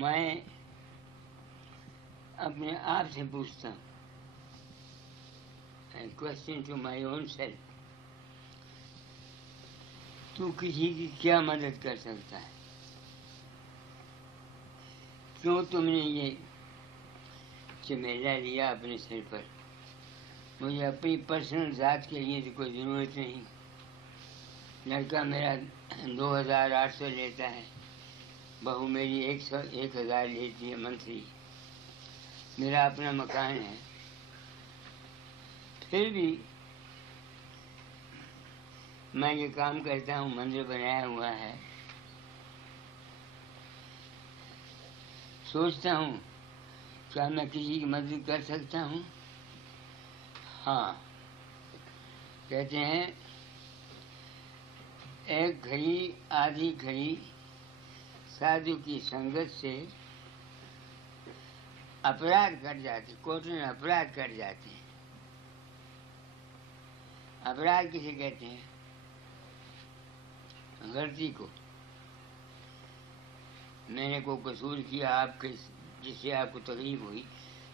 میں اپنے آپ سے پوچھتا ہوں، question to my own self, تو کسی کی کیا مدد کر سکتا ہے؟ کیوں تم نے یہ ذمہ لیا اپنے سر پر؟ مجھے اپنی پرسنل ذات کے لیے تو کوئی ضرورت نہیں. لڑکا میرا 2800 لیتا ہے، بہو میری 1000 لیتی ہے منتھلی، میرا اپنا مکان ہے. پھر بھی میں یہ کام کرتا ہوں، مندر بنایا ہوا ہے. سوچتا ہوں کیا میں کسی کی مدد کر سکتا ہوں؟ ہاں، کہتے ہیں ایک گھڑی آدھی گھڑی سادھو کی سنگت سے اپرادھ کٹ جاتے، کوٹن اپرادھ کٹ جاتے ہیں. اپرادھ کسے کہتے ہیں؟ غلطی کو. میں نے کوئی قصور کیا آپ کے جس سے آپ کو تکلیف ہوئی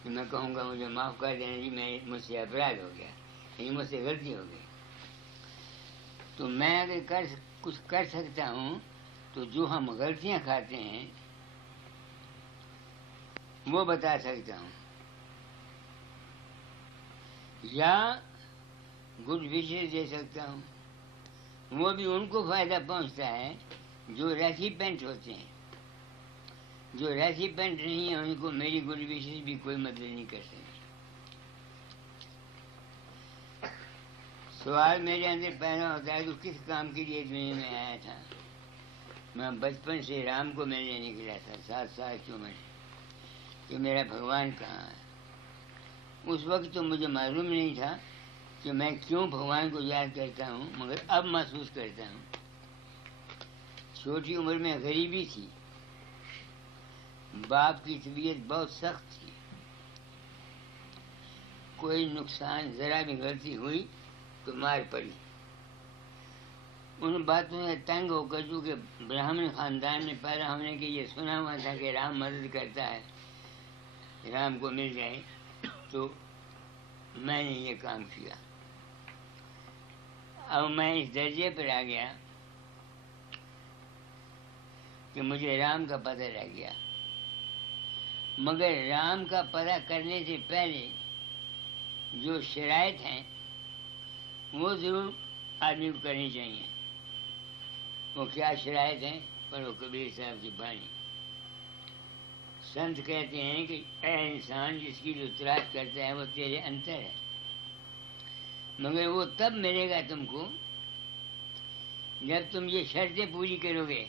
تو میں کہوں گا مجھے معاف کر دینا جی، مجھ سے اپرادھ ہو گیا، یعنی مجھ سے غلطی ہو گئی. تو میں اگر کچھ کر سکتا ہوں تو جو ہم غلطیاں کھاتے ہیں وہ بتا سکتا ہوں، یا گڈ وشز دے سکتا ہوں. وہ بھی ان کو فائدہ پہنچتا ہے جو ریسیپینٹ ہوتے ہیں. جو ریسیپینٹ نہیں ہیں ان کو میری گڈ وشز بھی کوئی مدد نہیں کر سکتی. سوال میرے اندر پیدا ہوتا ہے کہ کس کام کے لیے دنیا میں آیا تھا. میں بچپن سے رام کو ملنے نکلا تھا 7 سال کی عمر کہ میرا بھگوان کہاں ہے. اس وقت تو مجھے معلوم نہیں تھا کہ میں کیوں بھگوان کو یاد کرتا ہوں، مگر اب محسوس کرتا ہوں. چھوٹی عمر میں غریبی تھی، باپ کی طبیعت بہت سخت تھی، کوئی نقصان ذرا بھی غلطی ہوئی تو مار پڑی. ان باتوں سے تنگ ہو کر چونکہ براہمن خاندان میں پیدا ہونے کے یہ سنا ہوا تھا کہ رام مدد کرتا ہے، رام کو مل جائے، تو میں نے یہ کام کیا. اب میں اس درجے پر آ گیا کہ مجھے رام کا پتہ لگ گیا، مگر رام کا پتہ کرنے سے پہلے جو شرائط ہیں وہ ضرور آدمی کو کرنی چاہیے. وہ کیا شرائط ہیں؟ پڑھو کبیر صاحب کی بانی. سنت کہتے ہیں کہ اے انسان، جس کی جو تلاش کرتا ہے وہ تیرے انتر ہے، مگر وہ تب ملے گا تم کو جب تم یہ شرطیں پوری کرو گے.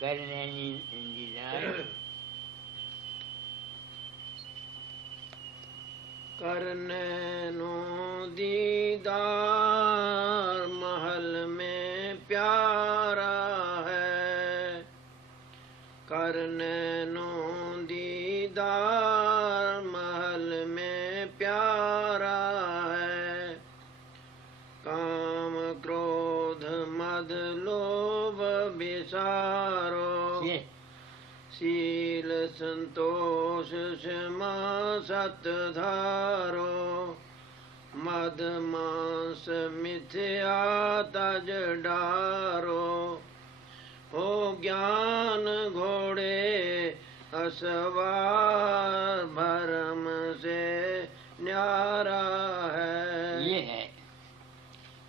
کرنینی انتظار کرنینو دیدار محل میں پیارا ہے. کرنینو دیدار محل میں پیارا ہے. کام کرودھ مد لوبھ بسارو، سیل سنتوش شما ست دھارو. مد مانس متھیا تج ڈارو، ہو گیان گھوڑے اسوار بھرم سے نیارا ہے. یہ ہے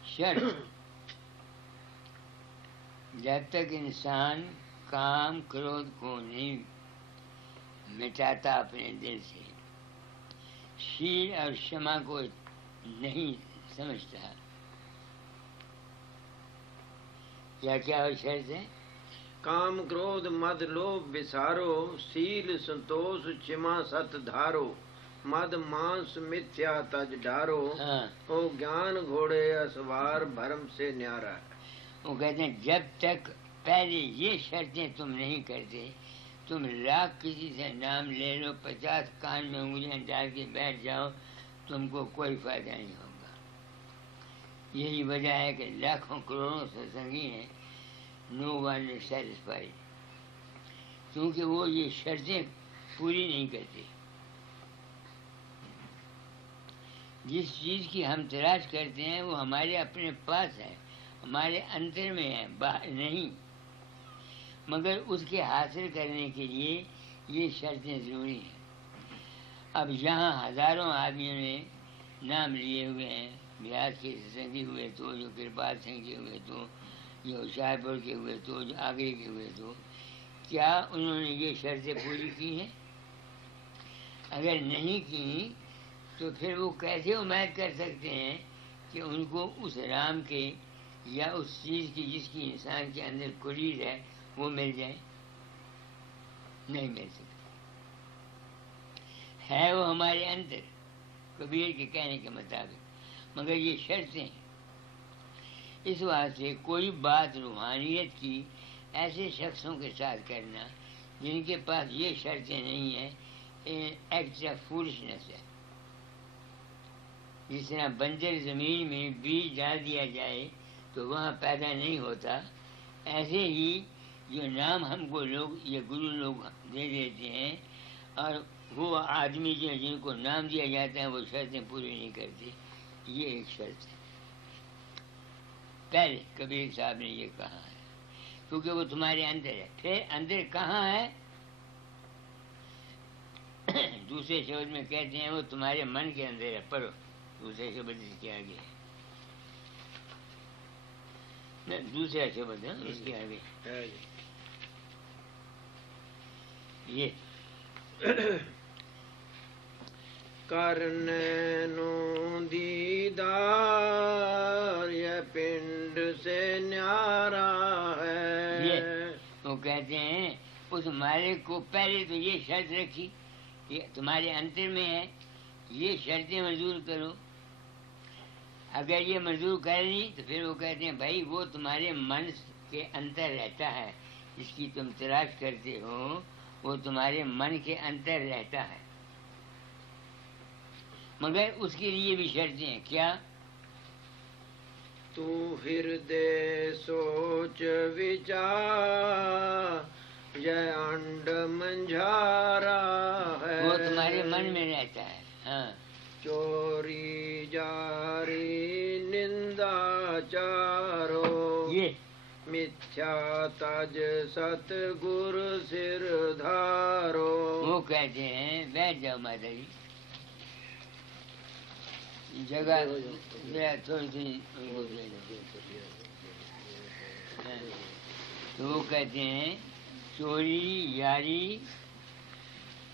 شرط. جب تک انسان کام کرودھ کو نہیں مٹاتا اپنے دل سے، شیل اور شما کو نہیں سمجھتا، کیا شرط ہے؟ کام کرودھ مد لوبھ بسارو، سیل سنتوش چھما ست دھارو. مد مانس متھیا تج ڈارو، ہو گیان گھوڑے اسوار بھرم سے نیارا. وہ کہتے ہیں جب تک پہلے یہ شرطیں تم نہیں کرتے، تم لاکھ کسی سے نام لے لو، 50 کان میں انگلیاں ڈال کے بیٹھ جاؤ، تم کو کوئی فائدہ نہیں ہوگا. یہی وجہ ہے کہ لاکھوں کروڑوں ستسنگی ہیں، نو ون از سیٹسفائیڈ. کیونکہ وہ یہ شرطیں پوری نہیں کرتے. جس چیز کی ہم تلاش کرتے ہیں وہ ہمارے اپنے پاس ہے، ہمارے اندر میں ہے، باہر نہیں. مگر اس کے حاصل کرنے کے لیے یہ شرطیں ضروری ہیں. اب یہاں ہزاروں آدمیوں نے نام لیے ہوئے ہیں، بیاس کے سنگھی ہوئے تو، جو کرپال سنگھ کے ہوئے تو، جو ہوشیار پور کے ہوئے تو، جو آگرے کے ہوئے تو. کیا انہوں نے یہ شرطیں پوری کی ہیں؟ اگر نہیں کی تو پھر وہ کیسے امید کر سکتے ہیں کہ ان کو اس رام کے یا اس چیز کی جس کی انسان کے اندر کلید ہے وہ مل جائے؟ نہیں مل سکتی. ہے وہ ہمارے اندر کبیر کے کہنے کے مطابق، مگر یہ شرطیں ہیں. اس واسطے کوئی بات روحانیت کی ایسے شخصوں کے ساتھ کرنا جن کے پاس یہ شرطیں نہیں ہیں، ایکٹ آف فولشنس ہے. جس طرح بنجر زمین میں بیج ڈال دیا جائے تو وہاں پیدا نہیں ہوتا، ایسے ہی جو نام ہم کو لوگ یا گرو لوگ دے دیتے ہیں اور وہ آدمی جو جن کو نام دیا جاتا ہے وہ شرطیں پوری نہیں کرتے. یہ ایک شرط ہے. پہلے کبیر صاحب نے یہ کہا ہے کیونکہ وہ تمہارے اندر ہے. پھر اندر کہاں ہے؟ دوسرے شبد میں کہتے ہیں وہ تمہارے من کے اندر ہے. پڑھو دوسرے شبد اس کے آگے، دوسرا شبد ہے اس کے آگے یہ کرنینو دیدار یہ پنڈ سے نیارا ہے. یہ وہ کہتے ہیں اس مالک کو پہلے تو یہ شرط رکھی، یہ تمہارے انتر میں ہے، یہ شرطیں منظور کرو. اگر یہ منظور کر لی تو پھر وہ کہتے ہیں بھائی وہ تمہارے من کے اندر رہتا ہے، جس کی تم تلاش کرتے ہو وہ تمہارے من کے اندر رہتا ہے. مگر اس کے لیے بھی شرطیں ہیں. کیا؟ تو ہردے سوچ وچار یہ انڈ منجھارا ہے. وہ تمہارے من میں رہتا ہے. ہاں. چوری جاری نندا چارو یہ متھیا تج ست گر سر دھارو. وہ کہتے ہیں بیٹھ جاؤ ماتا جی، جگہ تھوڑی سی تو وہ کہتے ہیں چوری یاری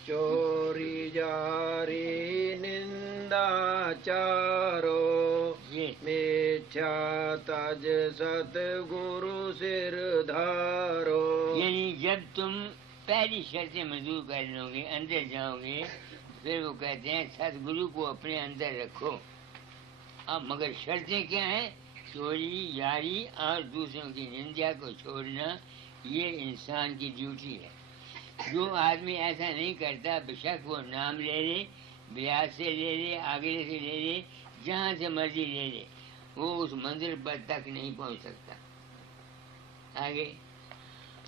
چوری جاری نندا چارو میٹھا تج ست گرو سر دھارو. یعنی جب تم پہلی شرطیں منظور کر لو گے اندر جاؤ گے پھر وہ کہتے ہیں ست گرو کو اپنے اندر رکھو. اب مگر شرطیں کیا ہیں؟ چوری یاری اور دوسروں کی نندیا کو چھوڑنا. یہ انسان کی ڈیوٹی ہے. جو آدمی ایسا نہیں کرتا بشک وہ نام لے لے، بیاس سے لے لے، آگے سے لے لے، جہاں سے مرضی لے لے، وہ اس منزل پر تک نہیں پہنچ سکتا. آگے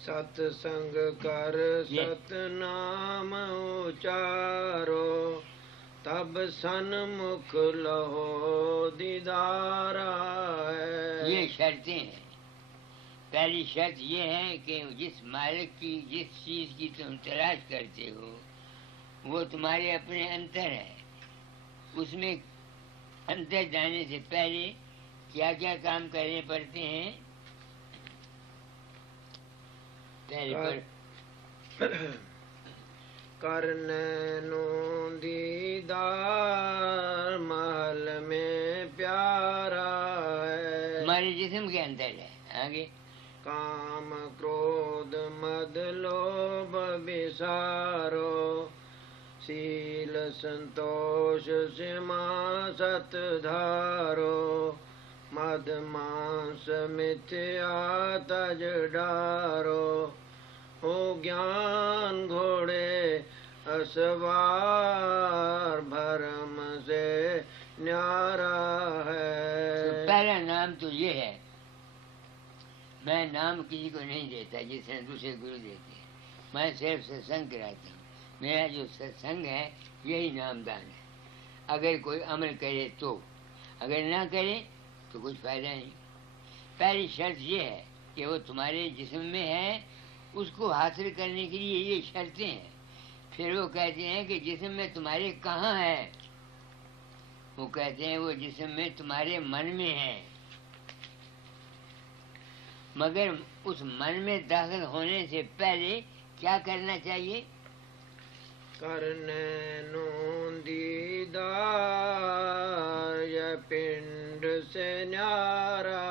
ست سنگ کر ست نام اچارو تب سن مکھ لہو دیدارا ہے. یہ شرطیں ہیں. پہلی شرط یہ ہے کہ جس مالک کی جس چیز کی تم تلاش کرتے ہو وہ تمہارے اپنے اندر ہے. اس میں اندر جانے سے پہلے کیا کیا کام کرنے پڑتے ہیں؟ کرنینو دیدار محل میں پیارا ہے. ہمارے جسم کے اندر ہے. آگے کام کرودھ مد لوبھ بسارو سیل سنتوش سما ست دھارو مد مانس متھیا تج ڈارو. ہو گیان گھوڑے اسوار بھرم سے نیارا ہے. پہلا نام تو یہ ہے. میں نام کسی کو نہیں دیتا جس طرح دوسرے گرو دیتے ہیں. میں صرف ستسنگ کراتا ہوں. میرا جو ستسنگ ہے یہی نامدان ہے. اگر کوئی عمل کرے تو، اگر نہ کرے تو کچھ فائدہ نہیں. پہلی شرط یہ ہے کہ وہ تمہارے جسم میں ہے، اس کو حاصل کرنے کے لیے یہ شرطیں ہیں. پھر وہ کہتے ہیں کہ جسم میں تمہارے کہاں ہے؟ وہ کہتے ہیں وہ جسم میں تمہارے من میں ہے. مگر اس من میں داخل ہونے سے پہلے کیا کرنا چاہیے؟ کرنے نو دیدار یہ پنڈ سے نیارا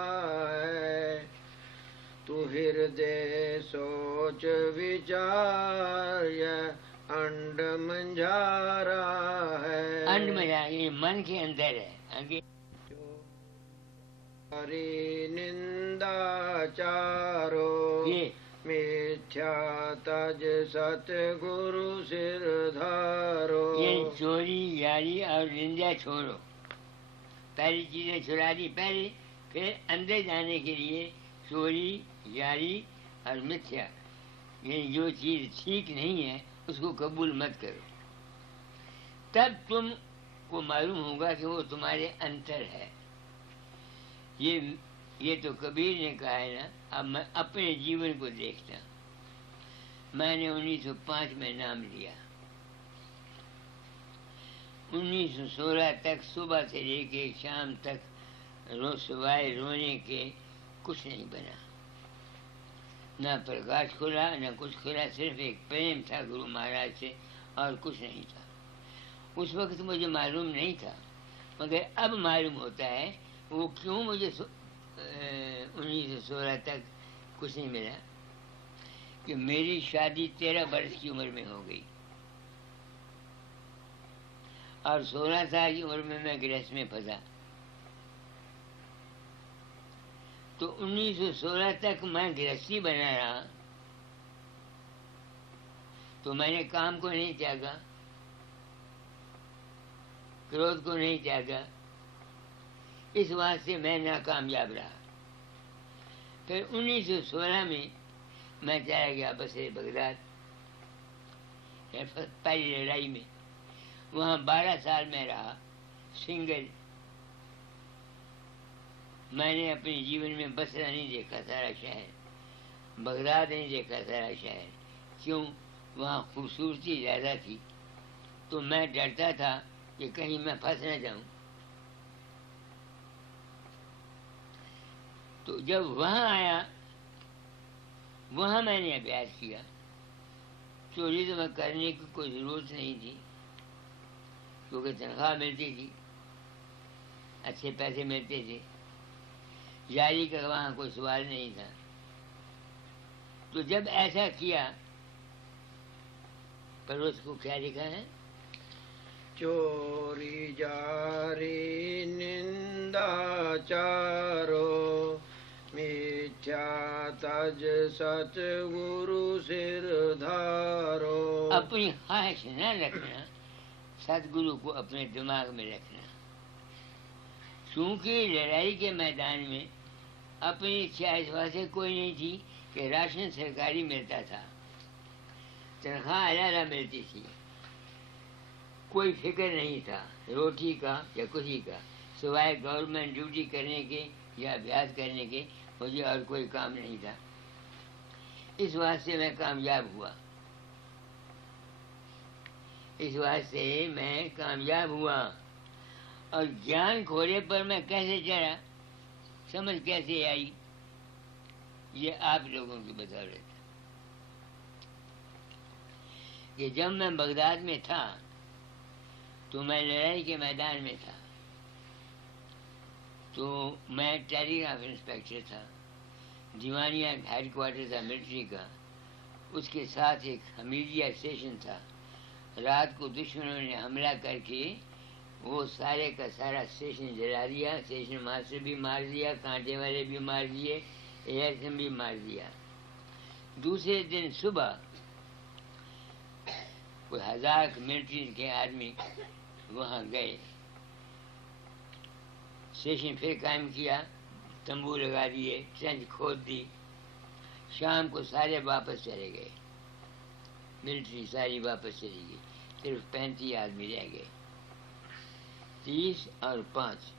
ہے، تو ہردے سوچ وچار یہ انڈ منجارا ہے. انڈ منجارا یہ من کے اندر ہے. ہری نندا چارو یہ میتھیا تج ست گرو سر دھارو. یہ چوری یاری اور نندا چھوڑو. پہلی چیزیں چھڑا دی پہلے، پھر اندر جانے کے لیے چوری یاری اور متھیا، یعنی جو چیز ٹھیک نہیں ہے اس کو قبول مت کرو. تب تم کو معلوم ہوگا کہ وہ تمہارے انتر ہے. یہ تو کبیر نے کہا ہے نا. اب میں اپنے جیون کو دیکھتا ہوں. میں نے 1905 میں نام لیا. 1916 تک صبح سے لے کے شام تک سوائے رونے کے کچھ نہیں بنا. نہ پرکاش کھلا نہ کچھ کھلا، صرف ایک پریم تھا گرو مہاراج سے اور کچھ نہیں تھا. اس وقت مجھے معلوم نہیں تھا، مگر اب معلوم ہوتا ہے وہ کیوں مجھے 1916 تک کچھ نہیں ملا. کہ میری شادی 13 برس کی عمر میں ہو گئی اور 16 سال کی عمر میں گرہست میں پھنسا. تو 1916 تک میں گرہستی بنا رہا، تو میں نے کام کو نہیں تیاگا، کرودھ کو نہیں تیاگا. اس واسطے میں ناکامیاب رہا. پھر 1916 میں چلا گیا بسرے بغداد پہلی لڑائی میں. وہاں 12 سال میں رہا سنگل. میں نے اپنے جیون میں بسرا نہیں دیکھا سارا شہر، بغداد نہیں دیکھا سارا شہر. کیوں؟ وہاں خوبصورتی زیادہ تھی، تو میں ڈرتا تھا کہ کہیں میں پھنس نہ جاؤں. تو جب وہاں آیا، وہاں میں نے ابیاس کیا. چوری تو میں کرنے کی کوئی ضرورت نہیں تھی، کیونکہ تنخواہ ملتی تھی، اچھے پیسے ملتے تھے. جاری کا وہاں کوئی سوال نہیں تھا. تو جب ایسا کیا، پر اس کو کیا لکھا ہے؟ چوری جاری نندا چارو میتھیا تج ست گرو سر دھارو. اپنی خواہش نہ رکھنا، ست گرو کو اپنے دماغ میں رکھنا. چونکہ لڑائی کے میدان میں اپنی اچھا اس واسطے کوئی نہیں تھی کہ راشن سرکاری ملتا تھا، تنخواہ علیحدہ ملتی تھی. کوئی فکر نہیں تھا روٹی کا یا کسی کا، سوائے گورنمنٹ ڈیوٹی کرنے کے یا ابیاس کرنے کے مجھے اور کوئی کام نہیں تھا. اس واسطے میں کامیاب ہوا. اس واسطے میں کامیاب ہوا. اور جان کھونے پر میں کیسے چڑھا، سمجھ کیسے آئی، یہ آپ لوگوں کی بدولت. کہ جب میں بغداد میں تھا تو میں لڑائی کے میدان میں تھا. تو میں ٹیلی گراف انسپیکٹر تھا. دیوانیہ ہیڈ کوارٹر تھا ملٹری کا. اس کے ساتھ ایک حمیدیہ اسٹیشن تھا. رات کو دشمنوں نے حملہ کر کے وہ سارے کا سارا اسٹیشن جلا دیا. اسٹیشن ماسٹر بھی مار دیا، کانٹے والے بھی مار دیے، ایئرسن بھی مار دیا. دوسرے دن صبح کوئی 1000 ملٹری کے آدمی وہاں گئے، اسٹیشن پھر قائم کیا، تمبو لگا دیے، ٹرنچ کھود دی. شام کو سارے واپس چلے گئے. ملٹری ساری واپس چلی گئی، صرف 35 آدمی رہ گئے، 30 اور 5۔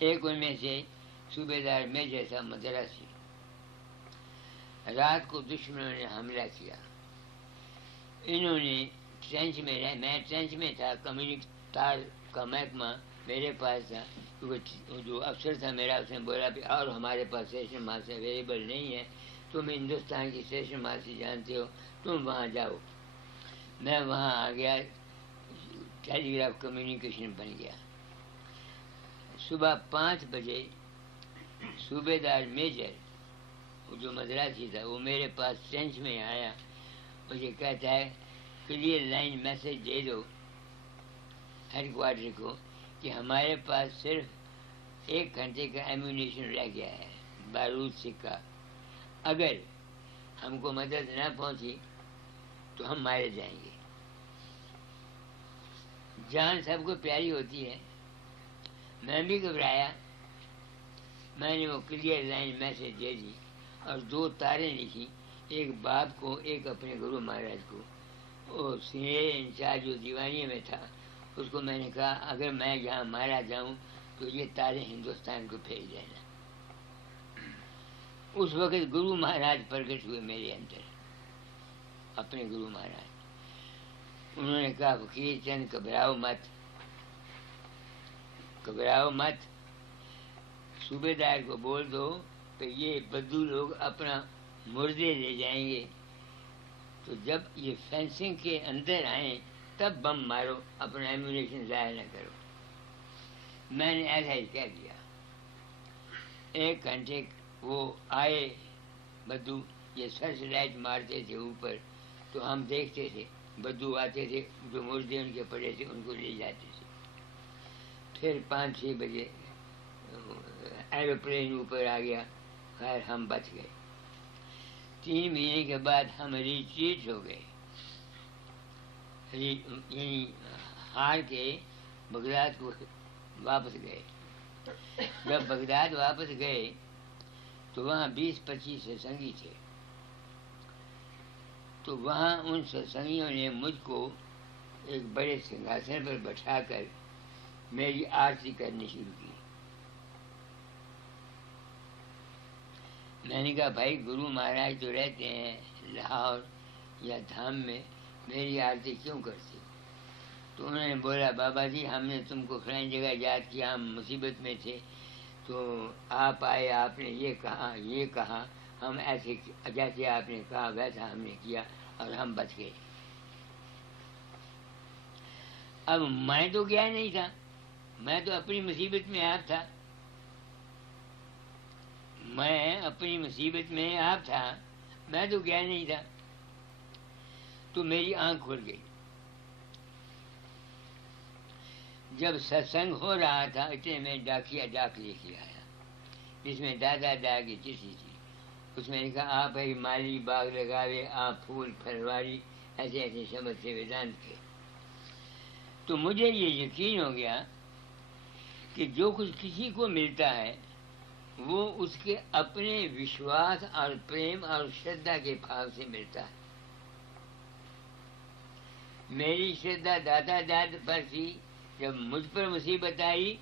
ایک ان میں سے صوبیدار میجر تھا مدراسی۔ رات کو دشمنوں نے حملہ کیا، انہوں نے ٹرینچ میں رہ، میں ٹرینچ میں تھا، تار کا محکمہ میرے پاس تھا، کیونکہ جو افسر تھا میرا اس نے بولا بھی اور ہمارے پاس اسٹیشن ماسٹر اویلیبل نہیں ہے، تم ہندوستان کی اسٹیشن ماسٹر جانتے ہو، تم وہاں جاؤ۔ میں وہاں آ گیا، ٹیلی گراف کمیونیکیشن بن گیا۔ صبح 5 بجے صوبیدار میجر جو مدراسی تھا وہ میرے پاس ٹرینچ میں آیا، مجھے کہتا ہے کلیئر لائن میسج دے دو ہیڈ کوارٹر کو کہ ہمارے پاس صرف 1 گھنٹے کا ایمونیشن رہ گیا ہے، بارود سکہ، اگر ہم کو مدد نہ پہنچی تو ہم مارے جائیں گے۔ جان سب کو پیاری ہوتی ہے، میں بھی گھبرایا، میں نے وہ کلیئر لائن میسج دے دی اور 2 تاریں لکھی، ایک باپ کو، ایک اپنے گرو مہاراج کو۔ وہ سینئر انچارج جو دیوانی میں تھا اس کو میں نے کہا اگر میں یہاں مارا جاؤں تو یہ تاریں ہندوستان کو بھیج دینا۔ اس وقت گرو مہاراج پرگٹ ہوئے میرے اندر، اپنے گرو مہاراج۔ انہوں نے کہا فقیر چند گھبراؤ مت، گھبراؤ مت، صوبیدار کو بول دو کہ یہ بدو لوگ اپنا مردے لے جائیں گے، تو جب یہ فینسنگ کے اندر آئیں تب بم مارو، اپنا ایمونیشن ضائع نہ کرو۔ میں نے ایسا ہی کہہ دیا۔ 1 گھنٹے وہ آئے بدو، یہ سرچ لائٹ مارتے تھے اوپر تو ہم دیکھتے تھے، بدو آتے تھے، جو مردے ان کے پڑے تھے ان کو لے جاتے تھے۔ پھر 5-6 بجے ایروپلین اوپر آ گیا، خیر ہم بچ گئے۔ 3 مہینے کے بعد ہم ریٹریٹ ہو گئے، یعنی ہار کے بغداد کو واپس گئے۔ جب بغداد واپس گئے تو وہاں 20-25 ستسنگی تھے، تو وہاں ان ستسنگیوں نے مجھ کو ایک بڑے سنگھاسن پر بٹھا کر میری آرتی کرنی شروع کی۔ میں نے کہا بھائی گرو مہاراج تو رہتے ہیں لاہور یا دھام میں، میری آرتی کیوں کرتے ہو؟ تو انہوں نے بولا بابا جی ہم نے تم کو فلانی جگہ یاد کیا، ہم مصیبت میں تھے تو آپ آئے، آپ نے یہ کہا یہ کہا، ہم ایسے جیسے آپ نے کہا ویسا ہم نے کیا اور ہم بچ گئے۔ اب میں تو گیا نہیں تھا، میں تو اپنی مصیبت میں آپ تھا، میں اپنی مصیبت میں آپ تھا، میں تو گیا نہیں تھا۔ تو میری آنکھ کھل گئی۔ جب ستسنگ ہو رہا تھا اتنے میں ڈاکیا ڈاک لے کے آیا، جس میں دادا دا کی چٹھی تھی، اس میں لکھا آپ ہے مالی باغ لگاوے، آپ پھول پھلواری، ایسے ایسے شبد تھے ویدانت کے۔ تو مجھے یہ یقین ہو گیا کہ جو کچھ کسی کو ملتا ہے وہ اس کے اپنے وشواس اور پریم اور شردھا کے بھاو سے ملتا ہے۔ میری شردھا دادا داد پر تھی، جب مجھ پر مصیبت آئی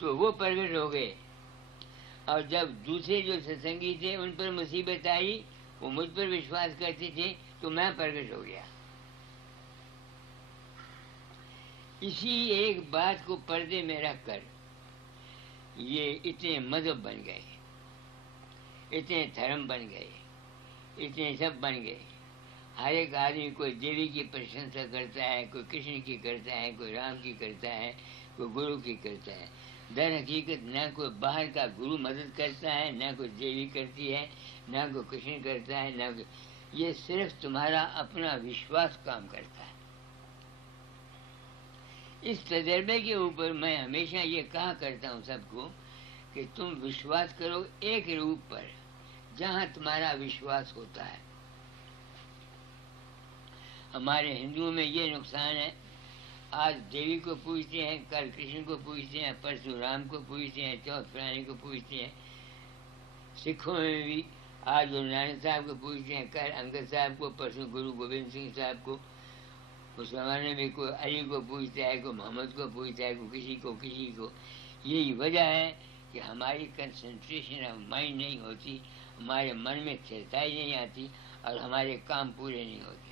تو وہ پرگٹ ہو گئے، اور جب دوسرے جو ستسنگی تھے ان پر مصیبت آئی وہ مجھ پر وشواس کرتے تھے تو میں پرگٹ ہو گیا۔ اسی ایک بات کو پردے میں رکھ کر یہ اتنے مذہب بن گئے، اتنے دھرم بن گئے، اتنے سب بن گئے۔ ہر ایک آدمی کوئی دیوی کی پرشنسا کرتا ہے، کوئی کرشن کی کرتا ہے، کوئی رام کی کرتا ہے، کوئی گرو کی کرتا ہے۔ در حقیقت نہ کوئی باہر کا گرو مدد کرتا ہے، نہ کوئی دیوی کرتی ہے، نہ کوئی کرشن کرتا ہے، نہ کوئی، یہ صرف تمہارا اپنا وشواس کام کرتا ہے۔ اس تجربے کے اوپر میں ہمیشہ یہ کہا کرتا ہوں سب کو کہ تم وشواس کرو ایک روپ پر جہاں تمہارا وشواس ہوتا ہے۔ ہمارے ہندوؤں میں یہ نقصان ہے، آج دیوی کو پوجتے ہیں، کل کرشن کو پوجتے ہیں، پرسوں رام کو پوجتے ہیں، چوتھ فلانے کو پوجتے ہیں۔ سکھوں میں بھی آج گرو نانک صاحب کو پوچھتے ہیں، کل انگد صاحب کو، پرسوں گرو گوبند سنگھ صاحب کو، اس زمانے میں کوئی علی کو پوچھتا ہے، کوئی محمد کو پوچھتا ہے، کوئی کسی کو. یہی وجہ ہے کہ ہماری کنسنٹریشن آف مائنڈ نہیں ہوتی، ہمارے من میں چہتائی نہیں آتی اور ہمارے کام پورے نہیں ہوتے.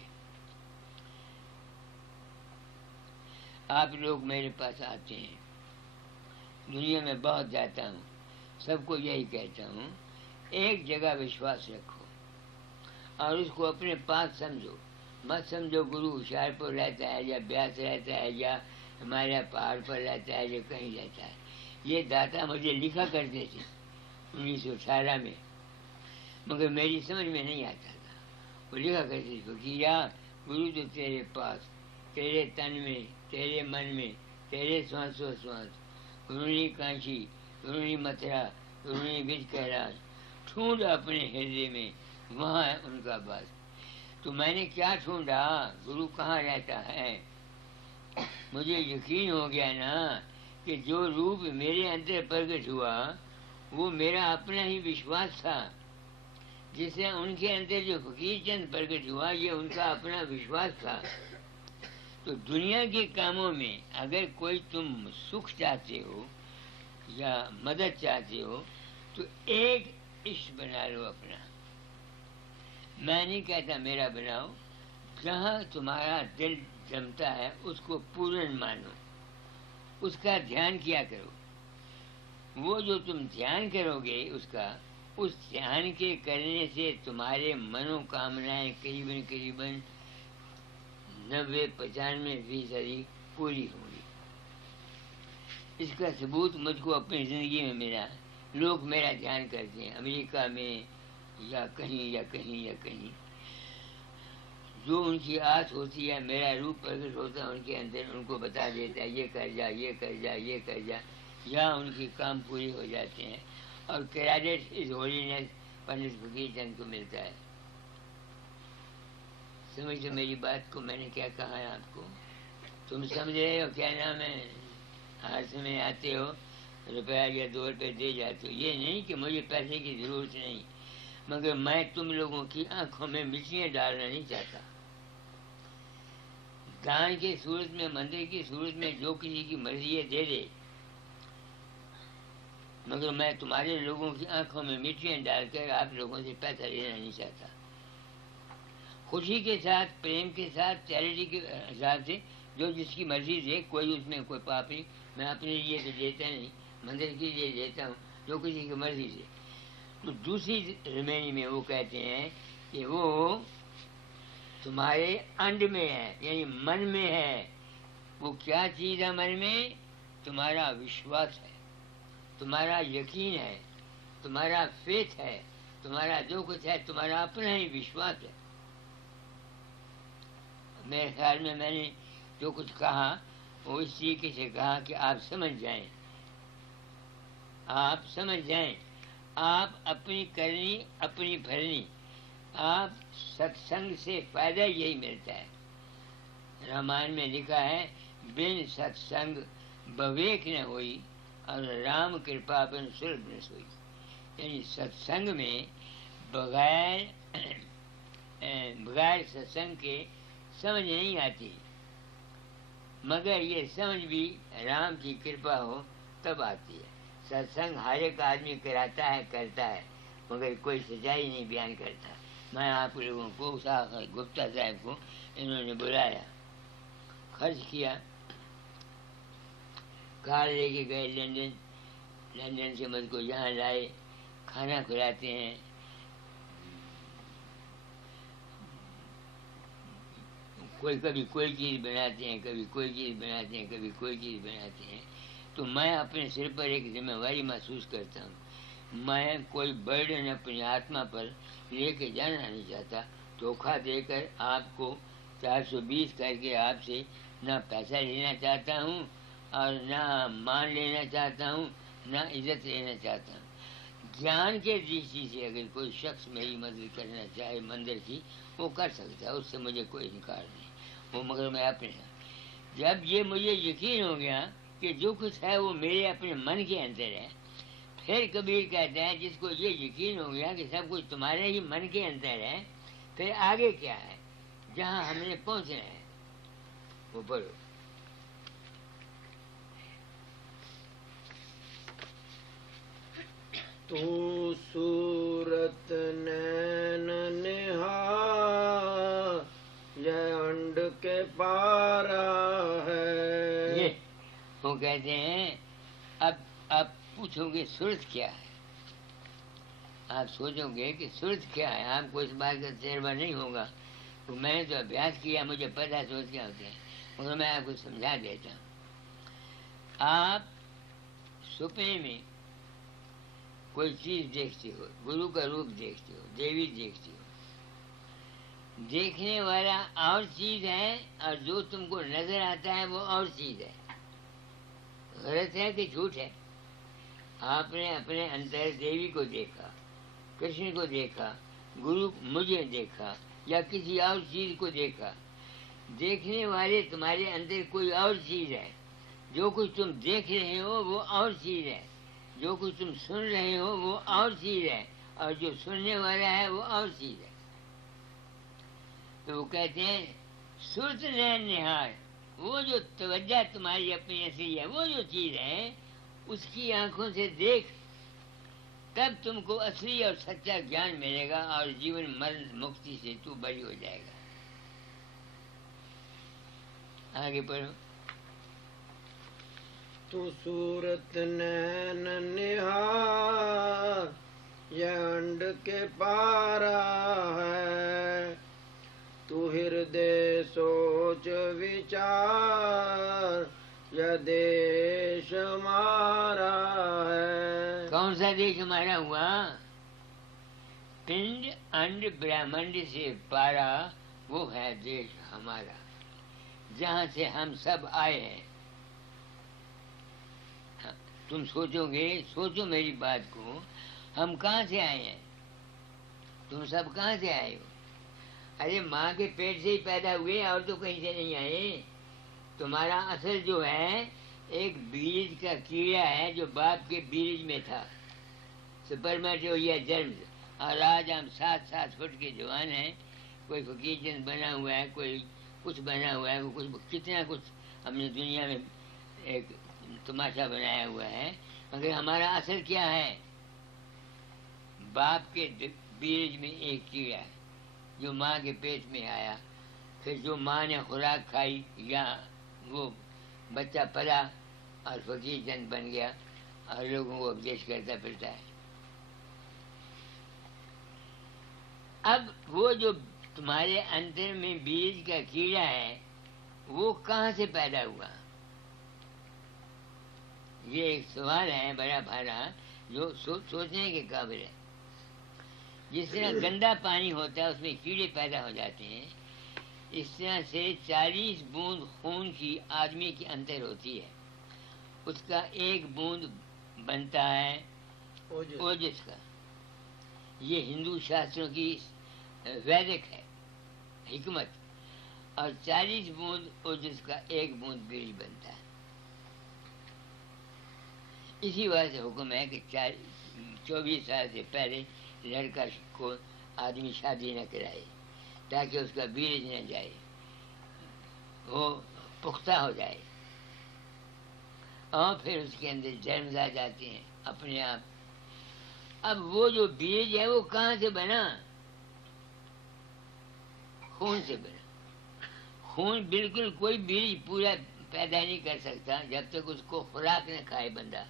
آپ لوگ میرے پاس آتے ہیں، دنیا میں بہت جاتا ہوں، سب کو یہی کہتا ہوں، ایک جگہ وشواس رکھو اور اس کو اپنے پاس سمجھو. مت سمجھو گرو ہوشیار پور رہتا ہے یا بیاس رہتا ہے یا ہمارے پہاڑ پر رہتا ہے یا کہیں رہتا ہے. یہ داتا مجھے لکھا کرتے تھے 1918 میں، مگر میری سمجھ میں نہیں آتا تھا. وہ لکھا کرتے تھے فقیرا، گرو تو تیرے پاس، تیرے تن میں، تیرے من میں، تیرے سوانسو سوانس. گرونی کانچی، گرونی متھرا، گرونی بج کیلاش، ڈھونڈ اپنے ہردے میں، وہاں ہے ان کا بس. تو میں نے کیا ڈھونڈا؟ گرو کہاں رہتا ہے. مجھے یقین ہو گیا نا کہ جو روپ میرے اندر پرگٹ ہوا وہ میرا اپنا ہی وشواس تھا. جسے ان کے اندر جو فقیر چند پرگٹ ہوا یہ ان کا اپنا وشواس تھا. تو دنیا کے کاموں میں اگر کوئی تم سکھ چاہتے ہو یا مدد چاہتے ہو تو ایک عشق بنا لو اپنا. میں نہیں کہتا میرا بناؤ، جہاں تمہارا دل جمتا ہے اس کو پورن مانو، اس کا دھیان کیا کرو. وہ جو تم دھیان کرو گے اس دھیان کے کرنے سے تمہارے منو کامنائیں قریباً 90-95% پوری ہوں گی. اس کا ثبوت مجھ کو اپنی زندگی میں ملا. لوگ میرا دھیان کرتے ہیں امریکہ میں یا کہیں جو ان کی آس ہوتی ہے میرا روپ پرگٹ ہوتا ہے ان کے اندر، ان کو بتا دیتا ہے یہ کر جا، یہ کر جا، یہ کر جا، یا ان کے کام پورے ہو جاتے ہیں. اور کریڈٹ از ہولینس پنڈت فقیر چند کو ملتا ہے. سمجھو میری بات کو، میں نے کیا کہا ہے آپ کو؟ تم سمجھ رہے ہو کیا نام ہے؟ ہاتھ میں آتے ہو 1 روپیہ یا 2 روپے دے جاتے ہو. یہ نہیں کہ مجھے پیسے کی ضرورت نہیں، مگر میں تم لوگوں کی آنکھوں میں مچھلیاں ڈالنا نہیں چاہتا. دان کی صورت میں، مندر کی صورت میں جو کسی کی مرضی ہے دے دے، مگر میں تمہارے لوگوں کی آنکھوں میں مٹیاں ڈال کر آپ لوگوں سے پیسہ لینا نہیں چاہتا. خوشی کے ساتھ، پریم کے ساتھ، چیریٹی کے حساب سے جو جس کی مرضی دے، کوئی اس میں کوئی پاپ نہیں. میں اپنے لیے تو دیتا نہیں، مندر کے لیے دیتا ہوں، جو کسی کی مرضی سے. تو دوسری زمینی میں وہ کہتے ہیں کہ وہ تمہارے انڈ میں ہے، یعنی من میں ہے. وہ کیا چیز ہے من میں؟ تمہارا وشواس ہے، تمہارا یقین ہے، تمہارا فیتھ ہے، تمہارا جو کچھ ہے تمہارا اپنا ہی وشواس ہے. میرے خیال میں میں نے جو کچھ کہا وہ اس طریقے سے کہا کہ آپ سمجھ جائیں، آپ اپنی کرنی اپنی بھرنی. آپ ستسنگ سے فائدہ یہی ملتا ہے. رامائن میں لکھا ہے بن ستسنگ بویک نہ ہوئی اور رام کرپا بن سلبھ نہ سوئی. یعنی ستسنگ میں بغیر ستسنگ کے سمجھ نہیں آتی، مگر یہ سمجھ بھی رام کی کرپا ہو تب آتی ہے. ستسنگ ہر ایک آدمی کراتا ہے، کرتا ہے، مگر کوئی سچائی نہیں بیان کرتا. میں آپ لوگوں کو گپتا صاحب کو انہوں نے بلایا، خرچ کیا، کار لے کے گئے لندن سے مجھ کو یہاں لائے، کھانا کھلاتے ہیں. کبھی کوئی چیز بناتے ہیں، کبھی کوئی چیز بناتے ہیں، کبھی کوئی چیز بناتے ہیں. تو میں اپنے سر پر ایک ذمہ داری محسوس کرتا ہوں. میں کوئی برڈن اپنی آتما پر لے کے جانا نہیں چاہتا. دھوکھا دے کر آپ کو 420 کر کے آپ سے نہ پیسہ لینا چاہتا ہوں اور نہ مان لینا چاہتا ہوں، نہ عزت لینا چاہتا ہوں. جان کے دৃষ্ٹی سے اگر کوئی شخص میری مدد کرنا چاہے مندر کی، وہ کر سکتا ہے، اس سے مجھے کوئی انکار نہیں. وہ مگر میں اپنے جب یہ مجھے یقین ہو گیا کہ جو کچھ ہے وہ میرے اپنے من کے اندر ہے، پھر کبیر کہتا ہے جس کو یہ یقین ہو گیا کہ سب کچھ تمہارے ہی من کے اندر ہے، پھر آگے کیا ہے؟ جہاں ہم نے پہنچنا ہے وہ پڑھو. تو صورت نین نہار یہ انڈ کے پارا ہے. وہ کہتے ہیں اب آپ پوچھو گے صورت کیا ہے، آپ سوچو گے کہ صورت کیا ہے، آپ کو اس بات کا تجربہ نہیں ہوگا. تو میں نے تو ابھیاس کیا، مجھے پتہ صورت کیا ہوتے ہیں، مگر میں آپ کو سمجھا دیتا ہوں. آپ سپنے میں کوئی چیز دیکھتے ہو، گرو کا روپ دیکھتے ہو، دیوی دیکھتے ہو، دیکھنے والا اور چیز ہے اور جو تم کو نظر آتا ہے وہ اور چیز ہے. غلط ہے کہ جھوٹ ہے؟ آپ نے اپنے اندر دیوی کو دیکھا، کرشن کو دیکھا، گرو مجھے دیکھا یا کسی اور چیز کو دیکھا. دیکھنے والے تمہارے اندر کوئی اور چیز ہے. جو کچھ تم دیکھ رہے ہو وہ اور چیز ہے، جو کچھ تم سن رہے ہو وہ اور چیز ہے، اور جو سننے والا ہے وہ اور چیز ہے. تو وہ کہتے ہیں صورت نین نہار، وہ جو توجہ تمہاری اپنی اصلی ہے، وہ جو چیز ہے اس کی آنکھوں سے دیکھ، تب تم کو اصلی اور سچا گیان ملے گا اور جیون مرن مکتی سے تو بری ہو جائے گا. آگے پڑھو. تو صورت نین نہار یہ انڈ کے پارا ہے. تو ہردے سوچ وچار یہ دیش ہمارا ہے. کون سا دیش ہمارا ہوا؟ پنڈ انڈ برہمنڈ سے پارا وہ ہے دیش ہمارا، جہاں سے ہم سب آئے ہیں. تم سوچو گے، سوچو میری بات کو، ہم کہاں سے آئے ہیں؟ تم سب کہاں سے آئے ہو؟ ارے ماں کے پیٹ سے ہی پیدا ہوئے، اور تو کہیں سے نہیں آئے. تمہارا اصل جو ہے ایک بیج کا کیڑا ہے جو باپ کے بیج میں تھا، سپرمیٹویا جرمز. اور آج ہم 7 فٹ کے جوان ہیں. کوئی فقیر چند بنا ہوا ہے، کوئی کچھ بنا ہوا ہے، کچھ کتنا کچھ ہم نے دنیا میں ایک تماشا بنایا ہوا ہے. مگر ہمارا اصل کیا ہے؟ باپ کے بیج میں ایک کیڑا ہے جو ماں کے پیٹ میں آیا، پھر جو ماں نے خوراک کھائی یا وہ بچہ پلا اور فقیر چند بن گیا اور لوگوں کو اپدیش کرتا پھرتا ہے. اب وہ جو تمہارے اندر میں بیج کا کیڑا ہے وہ کہاں سے پیدا ہوا؟ یہ ایک سوال ہے بڑا بھارا جو سوچنے کے قابل ہے. جس طرح گندا پانی ہوتا ہے اس میں کیڑے پیدا ہو جاتے ہیں، اس طرح سے 40 بوند خون کی آدمی کے اندر ہوتی ہے، اس کا ایک بوند بنتا ہے اوجس کا. یہ ہندو شاستروں کی ویدک ہے حکمت. اور 40 بوند اوجس کا ایک بوند بیج بنتا ہے. اسی وجہ سے حکم ہے کہ 24 سال سے پہلے لڑکا کو آدمی شادی نہ کرائے تاکہ اس کا بیج نہ جائے، وہ پختہ ہو جائے، اور پھر اس کے اندر جرمز آ جاتے ہیں اپنے آپ. اب وہ جو بیج ہے وہ کہاں سے بنا؟ خون سے بنا. خون بالکل کوئی بیج پورا پیدا نہیں کر سکتا جب تک اس کو خوراک نہ کھائے بندہ.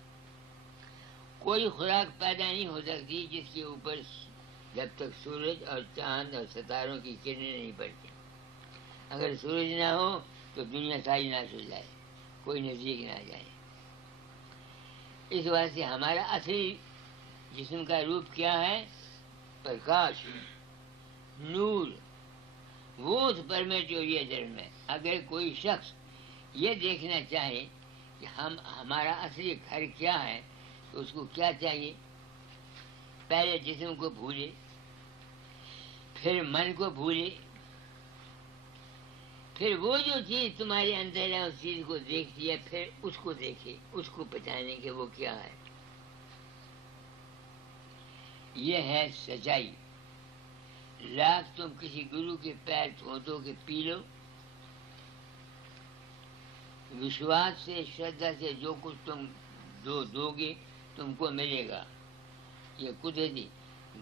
کوئی خوراک پیدا نہیں ہو سکتی جس کے اوپر جب تک سورج اور چاند اور ستاروں کی کرنیں نہیں پڑتی. اگر سورج نہ ہو تو دنیا ساری ناش ہو جائے، کوئی نزدیک نہ جائے. اس واسطے ہمارا اصلی جسم کا روپ کیا ہے؟ پرکاش، نور. وہ سپرمیٹویا جرم ہے. اگر کوئی شخص یہ دیکھنا چاہے کہ ہمارا اصلی گھر کیا ہے تو اس کو کیا چاہیے؟ پہلے جسم کو بھولے، پھر من کو بھولے، پھر وہ جو چیز تمہارے اندر ہے اس چیز کو دیکھتی ہے، پھر اس کو دیکھے، اس کو پہچانے کہ وہ کیا ہے. یہ ہے سچائی. لاکھ تم کسی گرو کے پیر دھو کے پی لو، وشواس سے شردھا سے جو کچھ تم دو گے تم کو ملے گا. یہ قدرتی.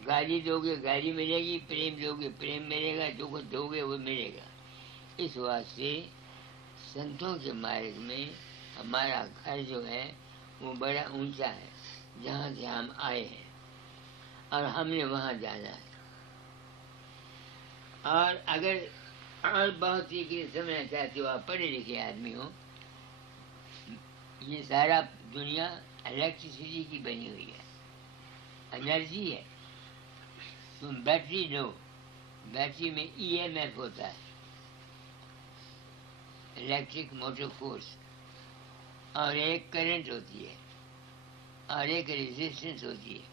گالی دو گے گالی ملے گی، پریم دو گے پریم ملے گا، جو کچھ دو گے وہ ملے گا. اس واسطے سنتوں کے مارگ میں ہمارا گھر جو ہے وہ بڑا اونچا ہے، جہاں سے ہم آئے ہیں اور ہم نے وہاں جانا ہے. اور اگر اور بہت سی چیز سمجھنا چاہتے ہو، آپ پڑھے لکھے آدمی ہو، یہ سارا دنیا الیکٹریسٹی کی بنی ہوئی ہے، انرجی ہے. تم بیٹری لو، بیٹری میں ای ایم ایف ہوتا ہے، الیکٹرک موٹر فورس، اور ایک کرنٹ ہوتی ہے اور ایک ریزسٹنس ہوتی ہے.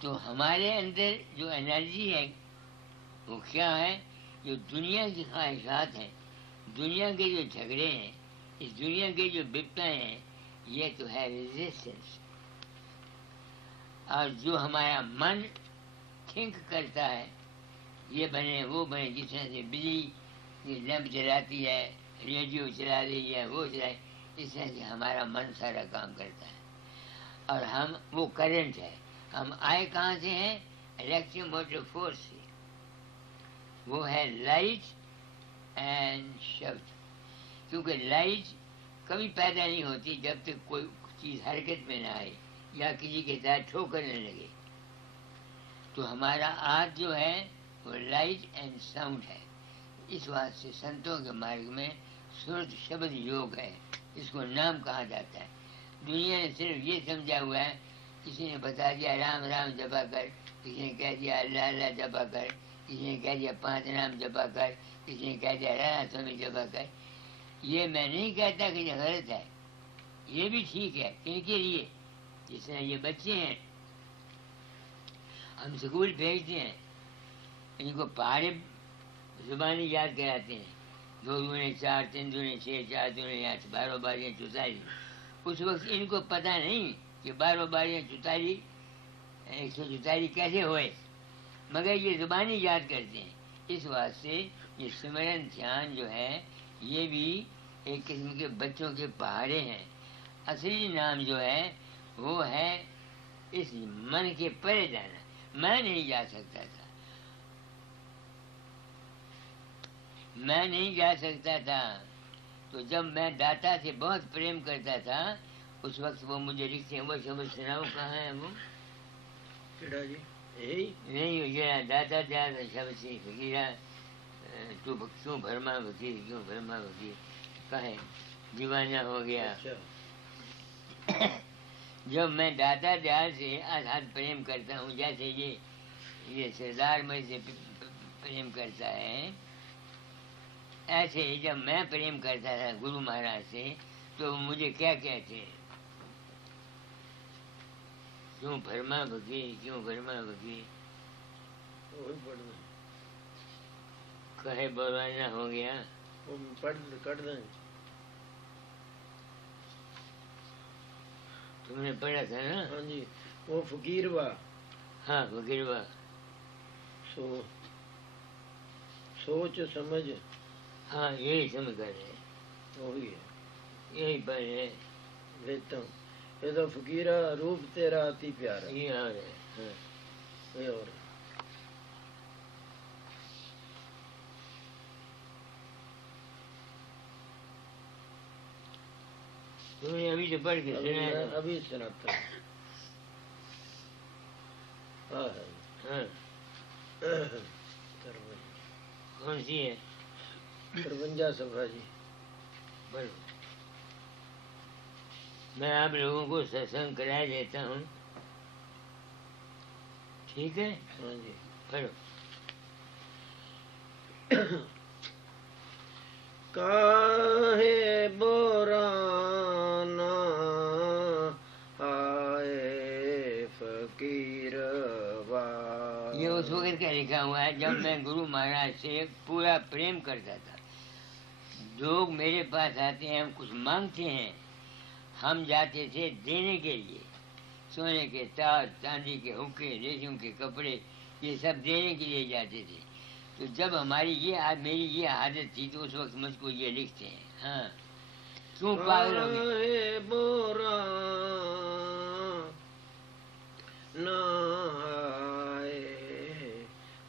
تو ہمارے اندر جو انرجی ہے وہ کیا ہے؟ جو دنیا کی خواہشات ہیں، دنیا کے جو جھگڑے ہیں، اس دنیا کے جو بپتائیں ہیں، یہ تو ہے ریزسٹنس. اور جو ہمارا من تھنک کرتا ہے یہ بنے وہ بنے، جس طرح سے بجلی لیمپ جلاتی ہے، ریڈیو چلا رہی ہے، وہ چلائے، اس طرح سے ہمارا من سارا کام کرتا ہے. اور ہم وہ کرنٹ ہے. ہم آئے کہاں سے ہیں؟ الیکٹرک موٹر فورس سے. وہ ہے لائٹ اینڈ شبد. کیونکہ لائٹ کبھی پیدا نہیں ہوتی جب تک کوئی چیز حرکت میں نہ آئے یا کسی کے ساتھ ٹھوکر نہ لگے. تو ہمارا آج جو ہے وہ لائٹ اینڈ ساؤنڈ ہے. اس واسطے سنتوں کے مارگ میں سرت شبد یوگ ہے، اس کو نام کہا جاتا ہے. دنیا نے صرف یہ سمجھا ہوا ہے، کسی نے بتا دیا رام رام جپا کر، کسی نے کہہ دیا اللہ اللہ جپا کر، کسی نے کہہ دیا 5 نام جپا کر، کسی نے کہہ دیا رانا سوامی جپا کر. یہ میں نہیں کہتا کہ یہ غلط ہے، یہ بھی ٹھیک ہے. ان کے لیے جس طرح یہ بچے ہیں ہم اسکول بھیجتے ہیں، ان کو پہاڑی زبانی یاد کراتے ہیں، 2 دونے 4، 3 دونے 6، 4 دونے 8، 12 باریاں 44. اس وقت ان کو پتہ نہیں کہ 12 باریاں 44، 144 کیسے ہوئے، مگر یہ زبانی یاد کرتے ہیں. اس واسطے یہ سمرن دھیان جو ہے یہ بھی ایک قسم کے بچوں کے پہاڑے ہیں. اصلی نام جو ہے وہ ہے اس من کے پرے جانا. میں نہیں جا سکتا تھا، میں نہیں جا سکتا تھا. تو جب میں داتا سے بہت پریم کرتا تھا اس وقت وہ مجھے لکھتے ہیں، وہ سمجھ سناؤ کہاں ہے وہ نہیں داتا دیا شب سے فقیرہ تو کیوں بھرما فقیر، کیوں بھرما فقیر، کہے دیوانہ ہو گیا. جب میں داتا دیال سے آزاد پریم کرتا ہوں، جیسے یہ سردار مجھ سے پریم کرتا ہے، ایسے ہی جب میں پریم کرتا تھا گرو مہاراج سے تو مجھے کیا کہتے ہیں؟ کیوں بھرما فقیر، کیوں بھرما فقیر، کہے بولوانا ہو گیا. تم نے پڑھا تھا نا؟ ہاں جی، وہ فقیر وا. ہاں فقیر وا. سوچ سمجھ. ہاں یہی سمجھ کر ہے، وہی ہے، یہی پر ہے. لیتا ہوں یہ تو فقیرہ روپ تیرا اتی پیارا. یہ اور ہے. ہاں یہ اور تم نے ابھی تو پڑھ کے سنا ہے. ابھی سناتا ہوں. ہاں کون سی ہے؟ 53 صفحہ جی. پڑھو. میں آپ لوگوں کو ستسنگ کرا دیتا ہوں، ٹھیک ہے؟ ہاں جی پڑھو. کاہے بورانا آئے فقیر وا. یہ اس وقت کا لکھا ہوا ہے جب میں گرو مہاراج سے پورا پریم کرتا تھا. لوگ میرے پاس آتے ہیں، ہم کچھ مانگتے ہیں، ہم جاتے تھے دینے کے لیے، سونے کے تاج، چاندی کے حقے، ریشم کے کپڑے، یہ سب دینے کے لیے جاتے تھے. تو جب میری یہ عادت تھی تو اس وقت مجھ کو یہ لکھتے ہیں. ہاں، کیوں پاگل ہو گئے؟ بورا نہ